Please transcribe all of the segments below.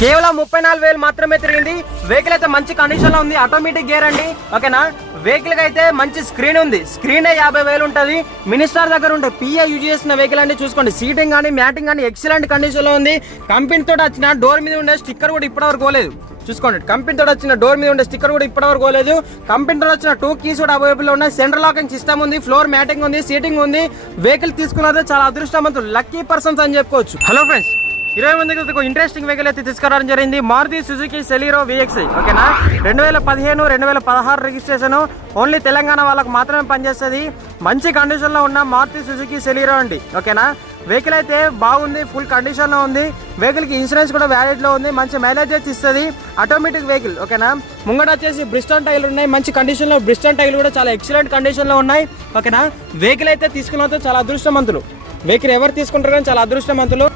కేవలం 34,000 మాత్రమే తిరిగింది. వెహికల్ అయితే మంచి కండిషన్ లో ఉంది. ఆటోమేటిక్ గేర్ అండి, ఓకేనా. వెహికల్ కి అయితే మంచి స్క్రీన్ ఉంది. స్క్రీనే 50,000 ఉంటది. మినిస్టర్ దగ్గర ఉంటే పిఏ యూజ్ చేసిన వెహికల్ అండి. చూసుకోండి, సీటింగ్ కానీ మ్యాటింగ్ కానీ ఎక్సలెంట్ కండిషన్ లో ఉంది. కంపెనీ తోటి వచ్చిన డోర్ మీద ఉండే స్టిక్కర్ కూడా ఇప్పటివరకు పోలేదు. చూసుకోండి, కంపెనీ తోటి వచ్చిన డోర్ మీద ఉండే స్టిక్కర్ కూడా ఇప్పటివరకు పోలేదు. కంపెనీ తోటి వచ్చిన 2 కీస్ కూడా అవైలబుల్ ఉన్నాయి. సెంట్రల్ లాకింగ్ సిస్టమ్ ఉంది, ఫ్లోర్ మ్యాటింగ్ ఉంది, సీటింగ్ ఉంది. వెహికల్ తీసుకున్నదే చాలా అదృష్టవంతులు, లక్కీ పర్సన్స్ అని చెప్పుకోవచ్చు. హలో ఫ్రెండ్స్, 20 మందికి ఇంట్రెస్టింగ్ వెహికల్ అయితే తీసుకురావడం జరిగింది. మారుతి సుజుకి సెలీరో VXi, ఓకేనా. 2015 2016 రిజిస్ట్రేషన్. ఓన్లీ తెలంగాణ వాళ్ళకి మాత్రమే పనిచేస్తుంది. మంచి కండిషన్ లో ఉన్న మారుతి సుజుకి సెలీరో అండి, ఓకేనా. వెహికల్ అయితే బాగుంది, ఫుల్ కండిషన్ లో ఉంది. వెహికల్ కి ఇన్సూరెన్స్ కూడా వ్యాలిడ్ లో ఉంది. మంచి మైలేజ్ అయితే ఇస్తుంది. ఆటోమేటిక్ వెహికల్, ఓకేనా. ముంగట వచ్చేసి బ్రిస్టన్ టైర్లు ఉన్నాయి, మంచి కండిషన్ లో. బ్రిస్టన్ టైర్లు కూడా చాలా ఎక్సలెంట్ కండిషన్ లో ఉన్నాయి, ఓకేనా. వెహికల్ అయితే తీసుకున్న చాలా అదృష్టవంతులు. వెహికల్ ఎవరు తీసుకుంటారు కానీ చాలా అదృష్టవంతులు.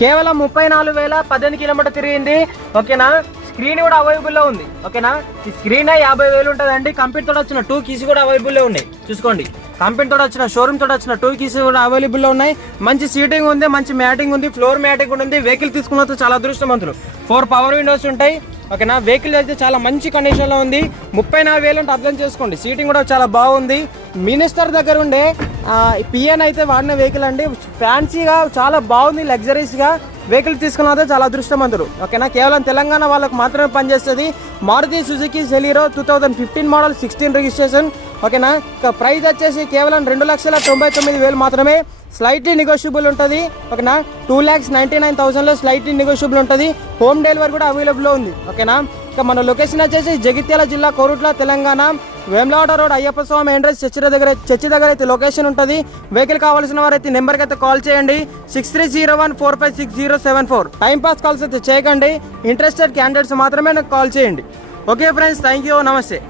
కేవలం 34,018 కిలోమీటర్ తిరిగింది, ఓకేనా. స్క్రీన్ కూడా అవైలబుల్ లో ఉంది, ఓకేనా. ఈ స్క్రీన్ 50,000 ఉంటుందండి. కంపెనీ తోటి వచ్చిన 2 కీస్ కూడా అవైలబుల్ లో ఉన్నాయి. చూసుకోండి, కంపెనీ తోటి వచ్చిన షోరూమ్ తోటి వచ్చిన 2 కీస్ కూడా అవైలబుల్ లో ఉన్నాయి. మంచి సీటింగ్ ఉంది, మంచి మ్యాటింగ్ ఉంది, ఫ్లోర్ మ్యాటింగ్ కూడా ఉంది. వెహికల్ తీసుకున్న చాలా అదృష్టవంతులు. 4 పవర్ విండోస్ ఉంటాయి, ఓకేనా. వెహికల్ అయితే చాలా మంచి కండిషన్ లో ఉంది. 34,000 అంటే అర్థం చేసుకోండి. సీటింగ్ కూడా చాలా బాగుంది. మినిస్టర్ దగ్గర ఉండే పిఎన్ అయితే వాడిన వెహికల్ అండి. ఫ్యాన్సీగా చాలా బాగుంది, లగ్జరీస్ గా. వెహికల్ తీసుకున్నదే చాలా అదృష్టవంతులు, ఓకేనా. కేవలం తెలంగాణ వాళ్ళకు మాత్రమే పనిచేస్తుంది. మారుతి సుజుకి సెలీరో 2015 మోడల్ 16 రిజిస్ట్రేషన్, ఓకేనా. ప్రైస్ వచ్చేసి కేవలం 2,99,000 మాత్రమే. స్లైట్లీ నెగోషియబుల్ ఉంటుంది, ఓకేనా. 2,99,000లో స్లైట్లీ నెగోషియబుల్ ఉంటుంది. హోమ్ డెలివరీ కూడా అవైలబుల్ ఉంది, ఓకేనా. ఇక మన లొకేషన్ వచ్చేసి జగిత్యాల జిల్లా, కోరుట్ల, తెలంగాణ. వేములవాడ రోడ్ అయ్యప్ప స్వామి ఎంట్రన్స్ చర్చి దగ్గర అయితే లొకేషన్ ఉంటుంది. వెహికల్ కావాల్సిన వారైతే నెంబర్కి అయితే కాల్ చేయండి. 6301456074. టైం పాస్ కాల్స్ అయితే చేయకండి. ఇంట్రెస్టెడ్ క్యాండిడేట్స్ మాత్రమే నాకు కాల్ చేయండి. ఓకే ఫ్రెండ్స్, థ్యాంక్ యూ, నమస్తే.